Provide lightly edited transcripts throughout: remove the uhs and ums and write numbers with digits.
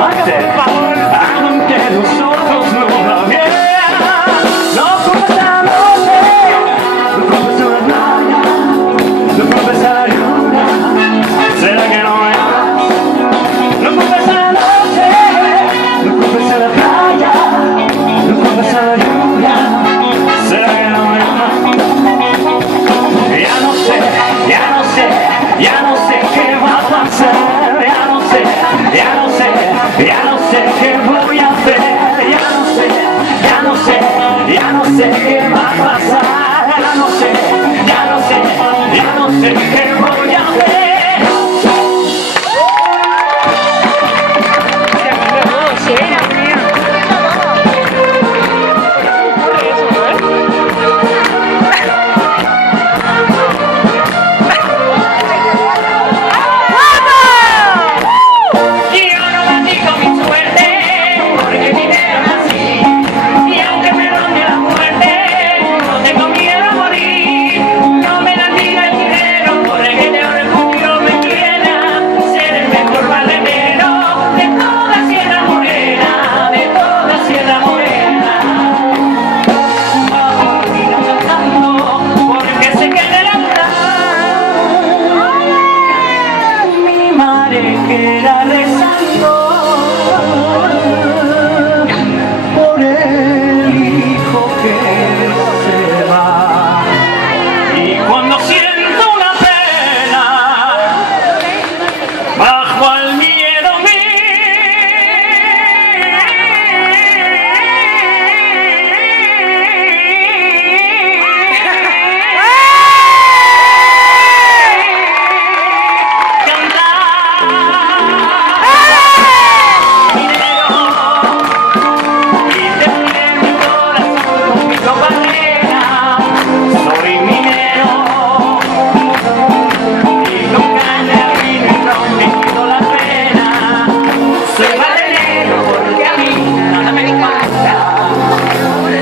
amarte, aunque nosotros no la vieran. No culpes a la noche, no culpes a la playa, no culpes a la luna. ¿Será que no me amas? No culpes a la noche, no culpes a la playa, no culpes a la lluvia. ¿Será que no me amas? Ya no sé, ya no sé, ya no sé qué va a pasar. Ya no sé, ya no sé, ya no sé qué voy a hacer. Ya no sé, ya no sé, ya no sé qué va a pasar. Ya no sé, ya no sé, ya no sé qué voy a hacer. Queda rezando por el hijo que se va. Y cuando siento una pena bajo al miedo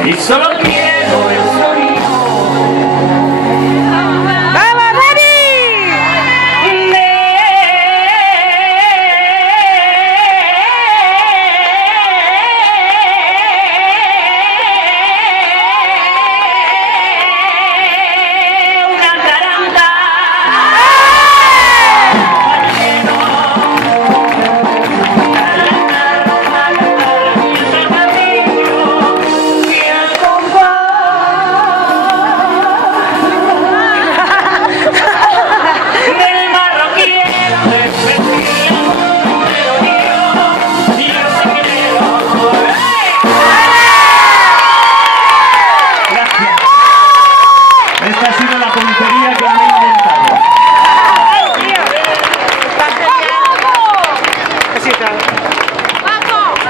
y solo quiero el sonido. ¡Vamos, Dani! Una taranta. Esta ha sido la tontería que me he inventado.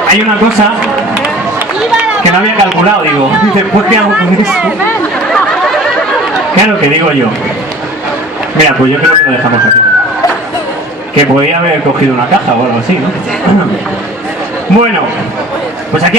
Hay una cosa que no había calculado, digo, y después ¿qué hago con eso? Claro que digo yo. Mira, pues yo creo que lo dejamos aquí. Que podía haber cogido una caja o algo así, ¿no? Bueno, pues aquí